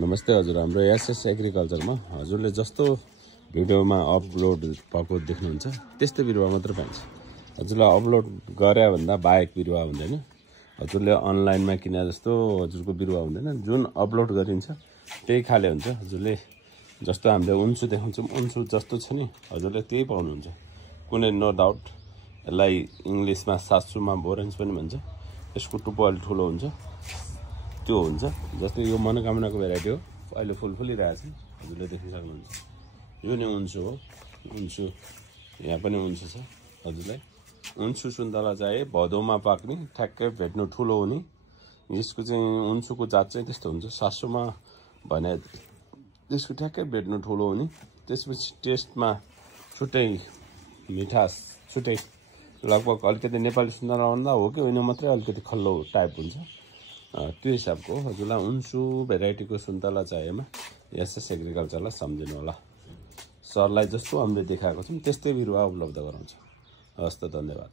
नमस्ते हजुर, हाम्रो एसएस एग्रिकल्चरमा हजुरले जस्तो भिडियोमा अपलोड भएको देख्नुहुन्छ त्यस्तै बिरुवा मात्र पाइन्छ। हजुरलाई अपलोड गरे भन्दा बाहेक बिरुवा हुँदैन। हजुरले अनलाइनमा किने जस्तो हजुरको बिरुवा हुँदैन। जुन अपलोड गरिन्छ त्यही खाले हुन्छ। हजुरले जस्तो हामीले उन्सु देखाउँछौँ, उन्सु जस्तो छ नि हजुरले त्यही पाउनुहुन्छ। कुनै नो डाउट। यसलाई इङ्ग्लिसमा सासुमा बोरेन्ज पनि भन्छ। यसको टुप्पो अलि ठुलो हुन्छ, त्यो हुन्छ। जस्तै यो मनोकामनाको भेराइटी हो, अहिले फुल फुलिरहेको छ, हजुरले देख्न सक्नुहुन्छ। यो नै उन्सु हो। उन्सु यहाँ पनि उन्सु छ। हजुरलाई उन्सु सुन्तला चाहिँ भदौमा पाक्ने, ठ्याक्कै भेट्नु ठुलो हुने। यसको चाहिँ उन्सुको जात चाहिँ त्यस्तो हुन्छ। सासुमा भने त्यसको ठ्याक्कै भेट्नु ठुलो हुने। त्यसपछि टेस्टमा छुट्टै मिठास, छुट्टै लगभग अलिकति नेपाली सुन्तला भन्दा हो कि होइन मात्रै अलिकति खल्लो टाइप हुन्छ। त्यो हिसाबको हजुरलाई उन्सु भेराइटीको सुन्तला चाहिएमा एसएस एग्रिकल्चरलाई सम्झिनु होला। सरलाई जस्तो हामीले देखाएको छौँ त्यस्तै बिरुवा उपलब्ध गराउँछ। हस् त, धन्यवाद।